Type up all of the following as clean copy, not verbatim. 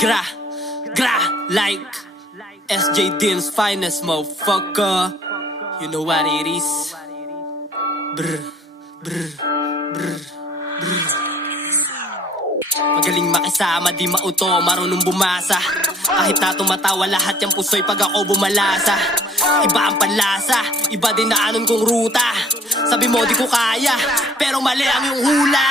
Gra, gra, like SJ Dean's finest, motherfucker. You know what it is. Brr, brr, brr, brr. Magaling makisama, di mauto, marunong bumasa. Kahit na tumatawa lahat yung puso'y pag ako bumalasa. Iba ang panlasa, iba din naanon kong ruta. Sabi mo di ko kaya, pero mali ang iyong hula.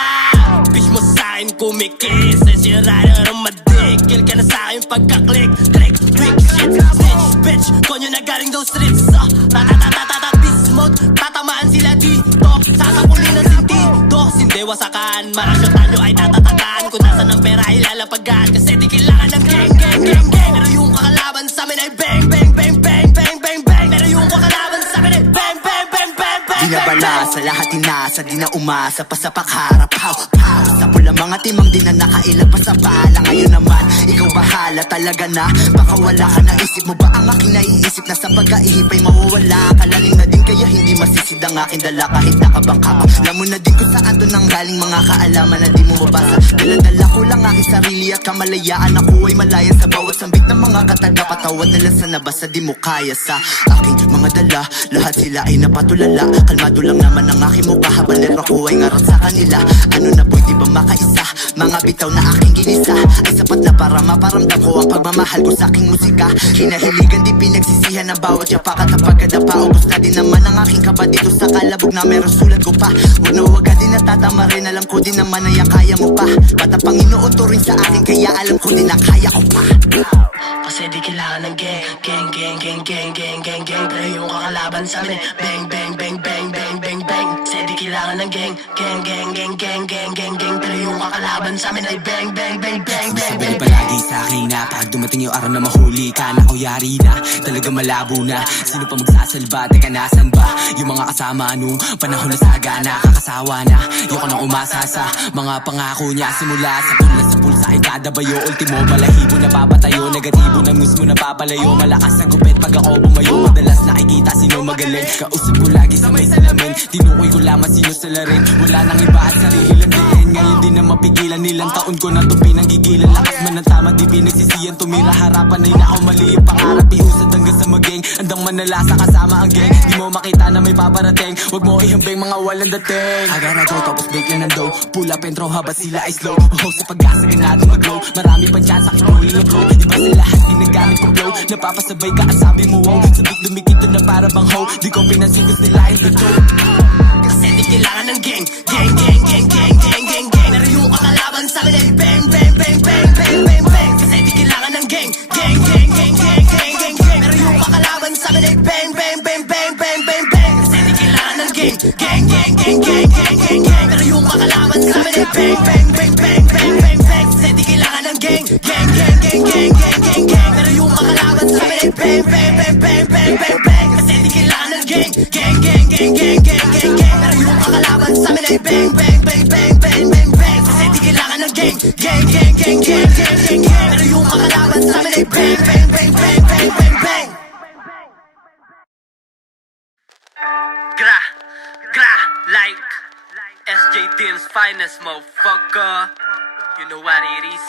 Bitch mo sa'kin kumikis, and you're rider on my dick. Kill ka na sa'kin pagka-click, click, quick shit, snitch, bitch. Konyo na galing those streets, ratatatatata, beast mode. Tatamaan sila dito, sasapulin ng sentido. Sindewasakan, marasyatan nyo ay tatatakan. Kung nasan ang pera ilalapagan, kasi di kailangan ng gang, gang, gang, gang. Pero yung kakalaban sa'min ay bang, bang, bang, bang, bang, bang, bang. Pero yung kakalaban sa'min ay bang, bang, bang, bang, bang. Di na balasa, lahat inasa, di na umasa pa sa pagharap. Pow, pow, sa pula mga timang di na nakailag pa sa bala. Ngayon naman, ikaw bahala talaga na. Baka wala ka na isip mo ba ang aking naiisip na sa pag-aihip ay mawawala. Kalalim na din kaya hindi masisid ang aking dala kahit nakabangka pa. Alam mo na din kung saan doon ang galing mga kaalaman na di mo mabasa. Dala-dala ko lang aking sarili at kamalayaan. Ako ay malaya sa bawat sambit ng mga kataga. Patawad na lang sa nabasa di mo kaya sa aking mga dala. Lahat sila ay napatulala. Kalmado lang naman ang aking mukha habang lero ko ay ngarap sa kanila. Ano na boy di ba makaisa? Mga bitaw na aking ginisa ay sapat na para maparamdam ko ang pagmamahal ko sa aking musika. Hinahiligan di pinagsisihan ng bawat yapak at pagkadapa. Ubus na din naman ang aking kaba dito sa kalabog na meron sulat ko pa. Huwag na huwag ka din natatama rin, alam ko din naman na yan kaya mo pa. Bata Panginoon to rin sa akin kaya alam ko din na kaya ko pa. Kasi di kailangan ng gang, gang, gang, gang, gang, gang, gang, gang. Pero yung kakalaban sa'min ay bang, bang, bang, bang, bang, bang, bang. Kasi di kailangan ng gang, gang, gang, gang, gang, gang, gang, gang. Pero yung kakalaban sa'min ay bang, bang, bang, bang, bang, bang. Sabay palagi sa'kin na pag dumating yung araw na mahuli ka na o yari na, talaga malabo na. Sino pa magsasalba, teka nasan ba yung mga kasama nung panahon na saga na kakasawa na. Yoko nang umasa sa mga pangako niya. Simula sa pulsa ay kada bayo. Ultimo balahibo na papatayo, negatibo na mismo na papalayo. Malakas na gupit pag ako bumayo. Madalas nakikita sino magaling. Kausap ko lagi sa may salamin. Tinukoy ko lamang sino sila rin. Wala nang iba at sarili lang din. Ngayon di na mapigilan, nilang taon ko na ito pinanggigilan. Lakas man ng tama di pinagsisiyan. Tumira harapan ay nako mali yung pangarap. Iusad hanggang sa maging andang manalasa kasama ang gang. Di mo makita na may paparating. Wag mo ihambing mga walang dating. Agara go tapos break lang ng dough. Pull up intro habang sila ay slow. Sa pag-asa ganado mag-glow. Marami pang chance sa kituli na flow. Iba sa lahat ginagamit kong flow. Napapasabay ka ang sabi mo wow. Sabik dumikito na para bang hoe. Di ko pinansin cause nila in the dough. Kasi di kailangan ng gang, gang, gang, gang, gang, gang, gang, gang. Pero yung kakalaban sa'min ay bang, bang, bang, bang, bang, bang, bang. Kasi di kailangan ng gang, gang, gang, gang, gang, gang, gang, gang. Pero yung kakalaban sa'min ay bang, bang, bang, bang, bang, bang, bang. Kasi di kailangan ng gang, gang, gang, gang, gang, gang, gang, gang. Pero yung kakalaban sa'min ay bang, bang, bang, bang, bang, bang, bang. Kasi di kailangan ng gang, gang, gang, gang, gang, gang, gang, gang. Pero yung kakalaban sa'min ay bang, bang, bang, bang, bang, bang, bang. Kasi di kailangan ng gang, gang, gang, gang, gang, gang, gang, gang. Pero yung kakalaban sa'min ay bang, bang, bang, bang, bang, bang, bang. Kasi di kailangan ng gang, gang, gang, gang, gang, gang, gang, gang. Pero yung kakalaban sa'min ay bang, bang, bang, bang, bang, bang, bang. Gra, gra, like SJ Dean's finest, motherfucker. You know what it is.